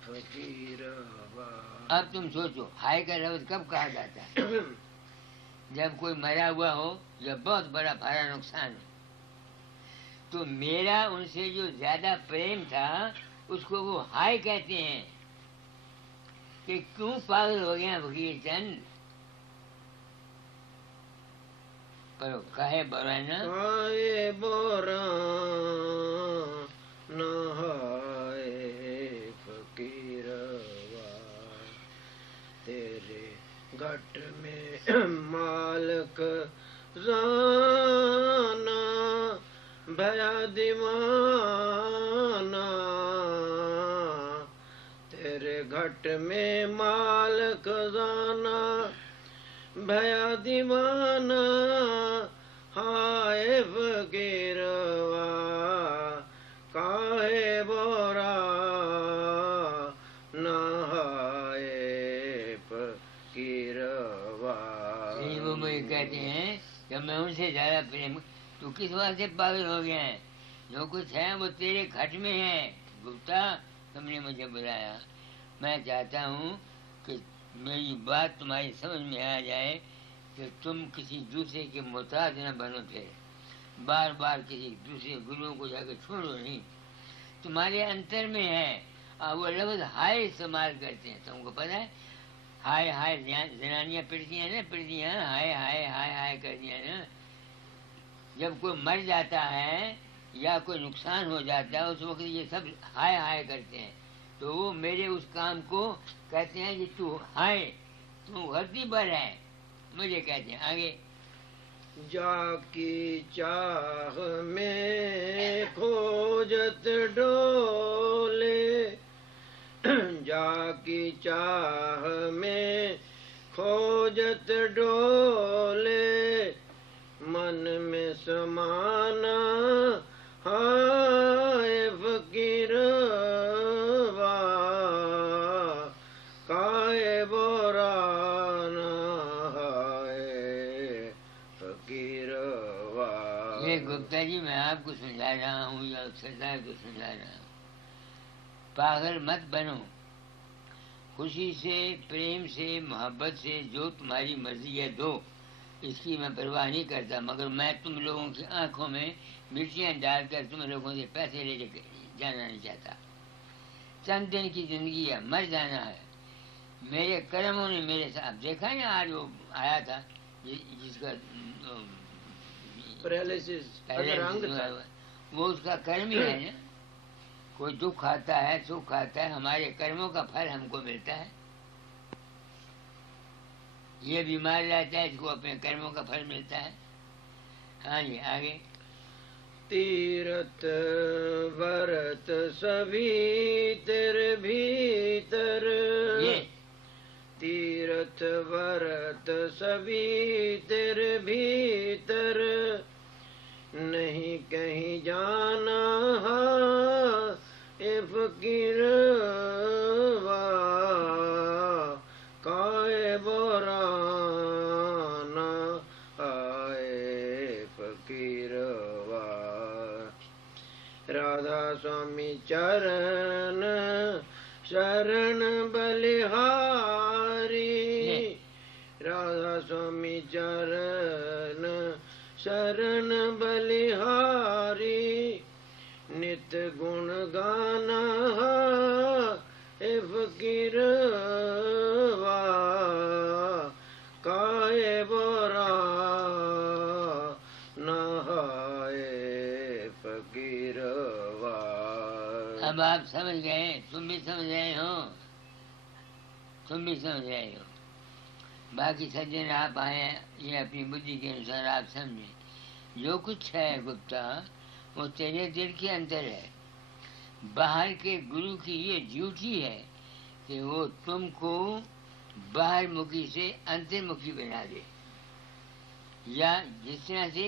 فقیر. اب تم سوچو، ہائے کا لفظ کب کہا جاتا ہے؟ جب کوئی مرا ہوا ہو یا بہت بڑا بھارا نقصان ہو. تو میرا ان سے جو زیادہ پریم تھا اس کو وہ ہائے کہتے ہیں کہ کیوں پاگل ہو گیا فقیر چند. پر کہے برا نا کہے برا نہ ہائے فقیر تیرے گھٹ میں مالک زانا بھیا دیوانہ. تیرے گھٹ میں مالک زانا بھیا دیوانہ. ہائے فقیروا کاہے بورا نہ ہائے فقیروا. وہ مجھے کہتے ہیں جب میں ان سے زیادہ پریم، تو کس وجہ سے پاگل ہو گیا ہے؟ جو کچھ ہے وہ تیرے گھٹ میں ہے. گپتا، تم نے مجھے بلایا، میں چاہتا ہوں کہ میری بات تمہاری سمجھ میں آ جائے کہ تم کسی دوسرے کے محتاج نہ بنو. پھر بار بار کسی دوسرے گروہ کو جا کے چھوڑو نہیں. تمہارے انتر میں ہے. اور وہ لفظ ہائے استعمال کرتے ہیں، تم کو پتہ ہے؟ ہائے ہائے زنانیاں پڑتی ہیں نا، پڑتی ہیں ہائے ہائے ہائے ہائے کرتی ہیں نا. جب کوئی مر جاتا ہے یا کوئی نقصان ہو جاتا ہے اس وقت یہ سب ہائے ہائے کرتے ہیں. تو وہ میرے اس کام کو کہتے ہیں کہ تو ہائے، تو غلطی پر ہے. مجھے کہتے ہیں آگے. جا کی چاہ میں کھوجت ڈولے، جا کی چاہ میں کھوجت ڈولے، من میں سمانا ہائے فقیروا کائے بورا نہ ہائے فقیروا. یہ گپتا جی میں آپ کو سمجھا رہا ہوں یا سردار کو سمجھا رہا ہوں. پاگل مت بنو. خوشی سے، پریم سے، محبت سے جو تمہاری مرضی ہے دو، اس کی میں پرواہ نہیں کرتا. مگر میں تم لوگوں کی آنکھوں میں مرچیاں ڈال کر تم لوگوں سے پیسے لے کے جانا نہیں چاہتا. چند دن کی زندگی ہے، مر جانا ہے. میرے کرموں نے میرے ساتھ دیکھا نا. آج وہ آیا تھا جس کا وہ اس کا کرم ہی ہے نا. کوئی دکھ آتا ہے، سکھ آتا ہے، ہمارے کرموں کا پھل ہم کو ملتا ہے. یہ بیمار رہتا ہے، اس کو اپنے کرموں کا پھل ملتا ہے. ہاں جی آگے. تیرت ورت سبھی تیرے بھیتر، تیرت ورت سبھی تیرے بھیتر، نہیں کہیں جانا اے فقیروا کائے بورا نہ آئے فقیروا. رادھا سوامی چرن شرن بلہاری، رادھا سوامی چرن شرن بلہاری، نت گن گانا اے فقیروا کائے بورا نہ ہائے فقیروا. اب آپ سمجھ گئے، تم بھی سمجھ رہے ہو، تم بھی سمجھ رہے ہو. باقی سجن آپ آئے یہ اپنی بدھی کے انسار آپ سمجھیں. جو کچھ ہے گپتا وہ تیرے دل کے اندر ہے. باہر کے گرو کی یہ ڈیوٹی ہے کہ وہ تم کو باہر مکھی سے انتر مکھی بنا دے. یا جس طرح سے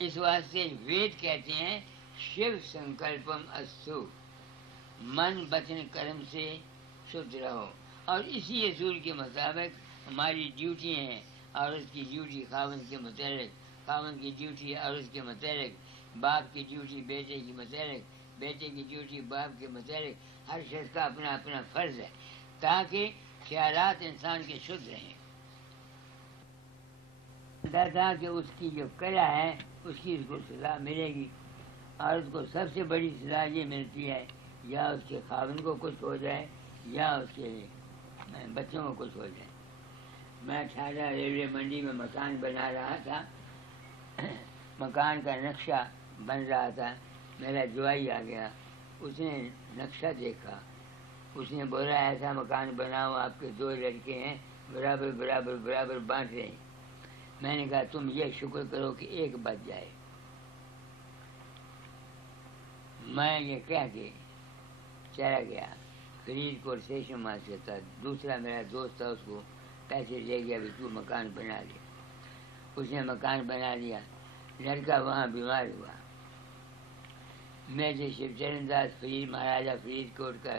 اس واسطے وید کہتے ہیں شیو سنکلپم استو، من وچن کرم سے شدھ رہو، اور اسی اصول کے مطابق ہماری ڈیوٹی ہیں، عورت کی ڈیوٹی خاوند کے متعلق، خاوند کی ڈیوٹی عورت کے متعلق، باپ کی ڈیوٹی بیٹے کے متعلق، بیٹے کی ڈیوٹی باپ کے متعلق، ہر شخص کا اپنا اپنا فرض ہے تاکہ خیالات انسان کے شدھ رہیں۔ تھا کہ اس کی جو کلا ہے اس کی اس کو سزا ملے گی، عورت کو سب سے بڑی سزا یہ ملتی ہے یا اس کے خاوند کو کچھ ہو جائے یا اس کے بچوں کو کچھ ہو جائے۔ میں ٹھہرا ریلوے منڈی میں مکان بنا رہا تھا، مکان کا نقشہ بن رہا تھا، میرا جوائی آ گیا، اس نے نقشہ دیکھا، اس نے بولا ایسا مکان بناؤ، آپ کے 2 لڑکے ہیں، برابر برابر برابر بانٹ رہے ہیں۔ میں نے کہا تم یہ شکر کرو کہ ایک بچ جائے۔ میں یہ کہہ کے چلا گیا، فرید کو اسٹیشن ماسٹر تھا، دوسرا میرا دوست تھا، اس کو پیسے لے گیا کہ تو مکان بنا لیا۔ اس نے مکان بنا لیا، لڑکا وہاں بیمار ہوا، میں جو شیو چرن داس فرید مہاراجا فرید کوٹ کا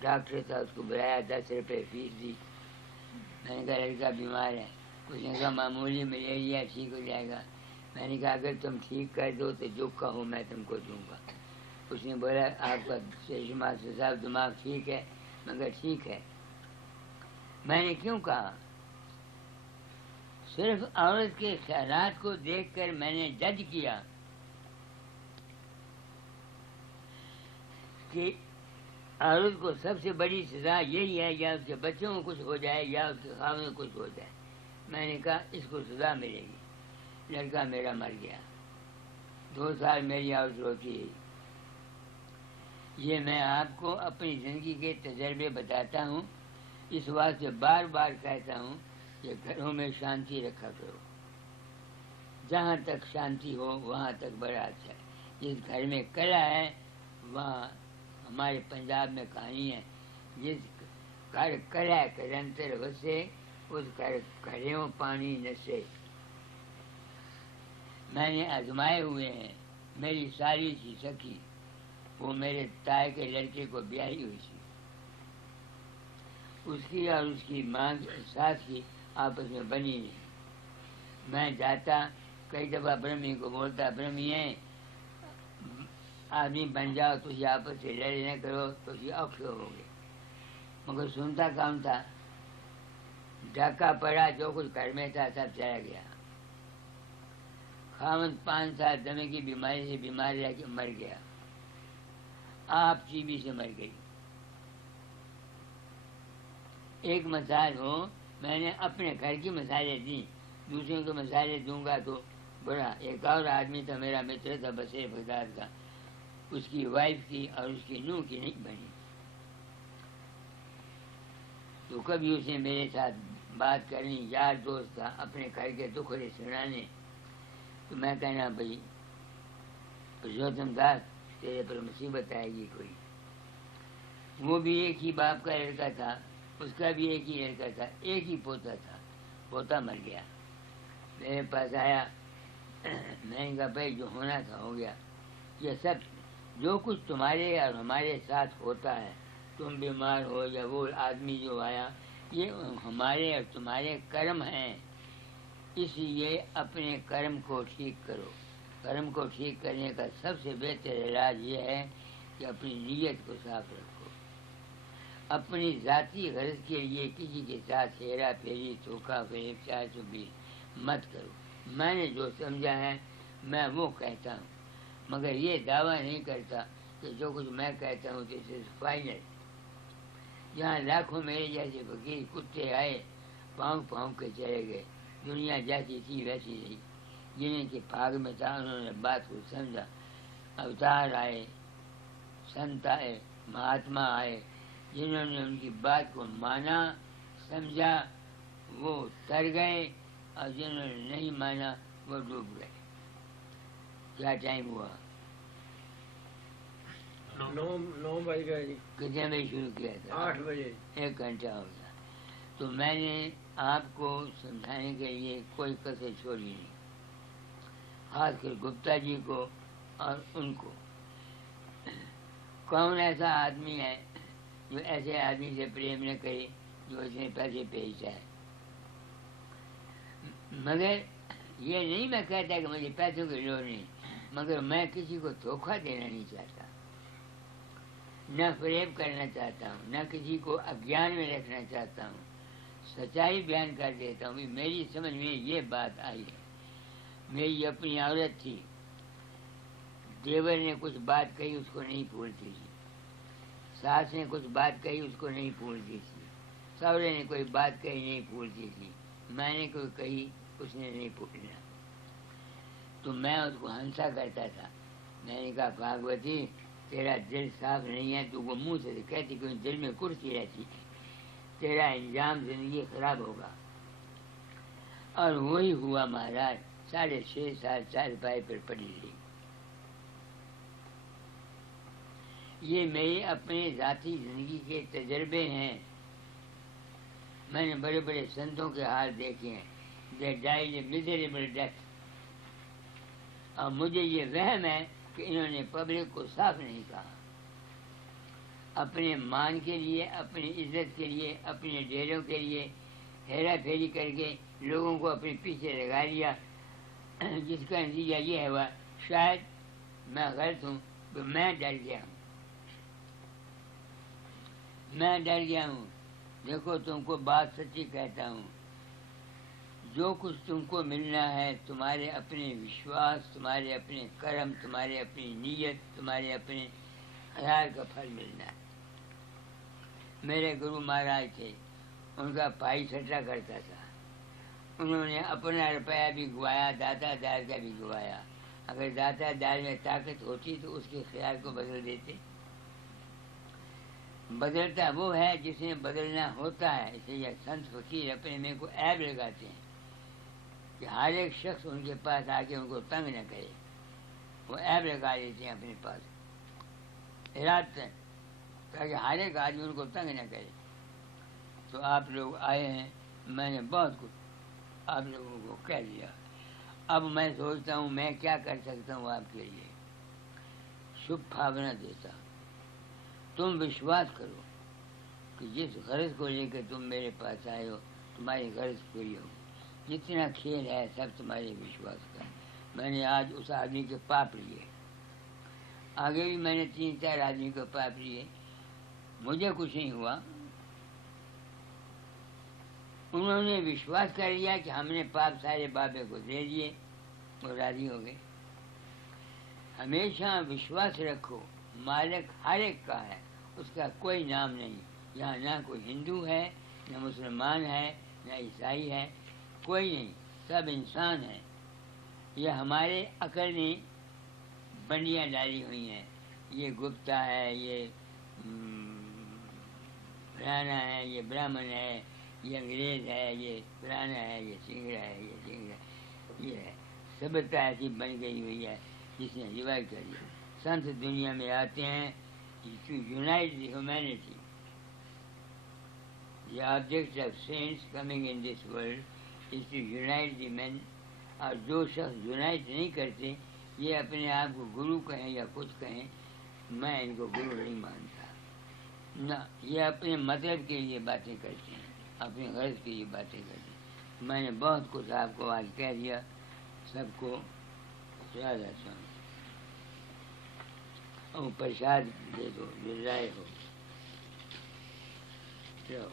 ڈاکٹر تھا، اس کو بلایا، 10 روپے فیس دی۔ میں نے کہا لڑکا بیمار ہے، اس نے کہا معمولی ملیریا، ٹھیک ہو جائے گا۔ میں نے کہا اگر تم ٹھیک کر دو تو جو کہو میں تم کو دوں گا۔ اس نے بولا آپ کا اسٹیشن ماسٹر صاحب دماغ ٹھیک ہے؟ مگر ٹھیک ہے۔ میں نے کیوں کہا؟ صرف عورت کے خیالات کو دیکھ کر میں نے جج کیا کہ عورت کو سب سے بڑی سزا یہی ہے یا اس کے بچوں کو کچھ ہو جائے یا اس کے خاوند کو کچھ ہو جائے۔ میں نے کہا اس کو سزا ملے گی۔ لڑکا میرا مر گیا، 2 سال میری عورت روتی رہی۔ یہ میں آپ کو اپنی زندگی کے تجربے بتاتا ہوں، اس واسطے بار بار کہتا ہوں کہ گھروں میں شانتی رکھا کرو، جہاں تک شانتی ہو وہاں تک بڑا اچھا ہے۔ جس گھر میں کلا ہے وہاں ہمارے پنجاب میں کہانی ہے، جس گھر کلا کرنتر وسے اس گھر گھڑیوں پانی نسے۔ میں نے آزمائے ہوئے ہیں، میری ساری سی سکی وہ میرے تائے کے لڑکے کو بیاہی ہوئی تھی، اس کی اور اس کی ماں ساس کی آپس میں بنی نہیں۔ میں جاتا کئی دفعہ برہمی کو بولتا برہمی ہے آدمی بن جاؤ تو یہ آپس سے لڑے نہ کرو تو یہ اوکھے ہو گئے، مگر سنتا کام تھا۔ ڈاکہ پڑا، جو کچھ گھر میں تھا سب چلا گیا۔ خاوند 5 سال دمے کی بیماری سے بیمار رہ کے مر گیا، آپ ٹی بی سے مر گئی۔ ایک مثال ہو، میں نے اپنے گھر کی مثالیں دی، دوسروں کے مثالیں دوں گا تو بڑا۔ ایک اور آدمی تھا میرا متر تھا بصیر بغداد کا، اس کی وائف کی اور اس کی نوح کی نہیں بنی، تو کبھی اس نے میرے ساتھ بات کرنی، یار دوست تھا، اپنے گھر کے دکھڑے سنانے، تو میں کہنا بھائی پرشوتم داس تیرے پر مصیبت آئے گی کوئی۔ وہ بھی ایک ہی باپ کا لڑکا تھا، اس کا بھی ایک ہی لڑکا تھا، ایک ہی پوتا تھا، پوتا مر گیا۔ میرے پاس آیا، میں نے کہا بھائی جو ہونا تھا ہو گیا، یہ سب جو کچھ تمہارے اور ہمارے ساتھ ہوتا ہے، تم بیمار ہو یا وہ آدمی جو آیا، یہ ہمارے اور تمہارے کرم ہیں، اس لیے اپنے کرم کو ٹھیک کرو۔ کرم کو ٹھیک کرنے کا سب سے بہتر علاج یہ ہے کہ اپنی نیت کو صاف رکھو، اپنی ذاتی غرض کے لیے کسی کے ساتھ ہیرا پھیری دھوکہ فریب 420 مت کرو۔ میں نے جو سمجھا ہے میں وہ کہتا ہوں، مگر یہ دعویٰ نہیں کرتا کہ جو کچھ میں کہتا ہوں دس از فائنل۔ جہاں لاکھوں میرے جیسے فقیر کتے آئے پاؤں پاؤں کے چلے گئے، دنیا جیسی تھی ویسی نہیں، جنہیں کہ بھاگ میں تھا انہوں نے بات کو سمجھا، اوتار آئے، سنت آئے، مہاتما آئے، جنہوں نے ان کی بات کو مانا سمجھا وہ تر گئے، اور جنہوں نے نہیں مانا وہ ڈوب گئے۔ کیا ٹائم ہوا؟ 9 بج گئے جی۔ کتنے بجے شروع کیا تھا؟ 8 بجے۔ 1 گھنٹہ ہو گیا۔ تو میں نے آپ کو سمجھانے کے لیے کوئی کسر چھوڑی نہیں۔ خاص کر گپتا جی کو اور ان کو. کون ایسا آدمی ہے جو ایسے آدمی سے پریم نہ کرے جو اس میں پیسے بھیجتا ہے؟ مگر یہ نہیں میں کہتا کہ مجھے پیسوں کی لوڑ نہیں، مگر میں کسی کو دھوکہ دینا نہیں چاہتا، نہ فریب کرنا چاہتا ہوں، نہ کسی کو اگیان میں رکھنا چاہتا ہوں. سچائی بیان کر دیتا ہوں. میری سمجھ میں یہ بات آئی ہے. میری اپنی عورت تھی، دیور نے کچھ بات کہی اس کو نہیں پھولتی تھی، ساس نے کچھ بات کہی اس کو نہیں پھولتی تھی، سوہرے نے کوئی بات کہی نہیں پھولتی تھی، میں نے کوئی کہی اس نے نہیں پھولنا. تو میں اس کو ہنسا کرتا تھا. میں نے کہا بھاگوتی تیرا دل صاف نہیں ہے، تو وہ منہ سے کہتی کہ دل میں کرسی رہتی ہے، تیرا انجام زندگی خراب ہوگا. اور وہی ہوا مہاراج. 6.5 سال چار پائے پر پڑی رہی. یہ میرے اپنے ذاتی زندگی کے تجربے ہیں. میں نے بڑے بڑے سنتوں کے حال دیکھے ہیں. They died a miserable death. اور مجھے یہ وہم ہے کہ انہوں نے پبلک کو صاف نہیں کہا. اپنے مان کے لیے، اپنی عزت کے لیے، اپنے ڈیروں کے لیے ہیرا پھیری کر کے لوگوں کو اپنے پیچھے لگا لیا، جس کا نتیجہ یہ ہوا. شاید میں غلط ہوں تو میں ڈر گیا ہوں. میں ڈر گیا ہوں. دیکھو تم کو بات سچی کہتا ہوں، جو کچھ تم کو ملنا ہے تمہارے اپنے وشواس، تمہارے اپنے کرم، تمہارے اپنی نیت، تمہارے اپنے خیال کا پھل ملنا ہے. میرے گرو مہاراج تھے، ان کا بھائی سٹا کرتا تھا. انہوں نے اپنا روپیہ بھی گوایا، داتا دار کا بھی گوایا. اگر داتا دار میں طاقت ہوتی تو اس کے خیال کو بدل دیتے. بدلتا وہ ہے جس میں بدلنا ہوتا ہے. اسے یہ سنت فقیر اپنے میں کو عیب لگاتے ہیں کہ ہر ایک شخص ان کے پاس آ کے ان کو تنگ نہ کرے. وہ عیب لگا دیتے ہیں اپنے پاس ارادہ، تاکہ ہر ایک آدمی ان کو تنگ نہ کرے. تو آپ لوگ آئے ہیں، میں نے بہت کچھ آپ لوگوں کو کہہ دیا. اب میں سوچتا ہوں میں کیا کر سکتا ہوں آپ کے لیے. شبھ بھاونا دیتا ہوں. تم وشواس کرو کہ جس غرض کو لے کے تم میرے پاس آئے ہو تمہاری غرض پوری ہوگی. جتنا کھیل ہے سب تمہارے وشواس کا. میں نے آج اس آدمی کے پاپ لیے، آگے بھی میں نے 3-4 آدمی کے پاپ لیے. مجھے کچھ نہیں ہوا. انہوں نے وشواس کر لیا کہ ہم نے پاپ سارے بابے کو دے دیے، وہ راضی ہو گئے. ہمیشہ وشواس رکھو، مالک ہر ایک کا ہے، اس کا کوئی نام نہیں. یہاں نہ کوئی ہندو ہے، نہ مسلمان ہے، نہ عیسائی ہے، کوئی نہیں. سب انسان ہیں. یہ ہمارے عقل نے بندیاں ڈالی ہوئی ہیں. یہ گپتا ہے، یہ فلانا ہے، یہ برہمن ہے، یہ انگریز ہے، یہ فلانا ہے، یہ سنگڑا ہے، یہ سنگڑا ہے. یہ ہے سبتا ایسی بن گئی ہوئی ہے جس نے ڈیوائڈ کر دیا. سنت دنیا میں آتے ہیں to unite the humanity. The object of saints coming in this world is to unite the men. اور جو شخص یونائٹ نہیں کرتے، یہ اپنے آپ کو گرو کہیں یا کچھ کہیں، میں ان کو گرو نہیں مانتا. نہ، یہ اپنے مطلب کے لیے باتیں کرتے ہیں، اپنی غرض کے لیے باتیں کرتے ہیں. میں نے بہت کچھ آپ کو آج کہہ دیا. سب کو یاد رہتا ہوں. اور پرساد دے دو، جو لائے ہو. چلو.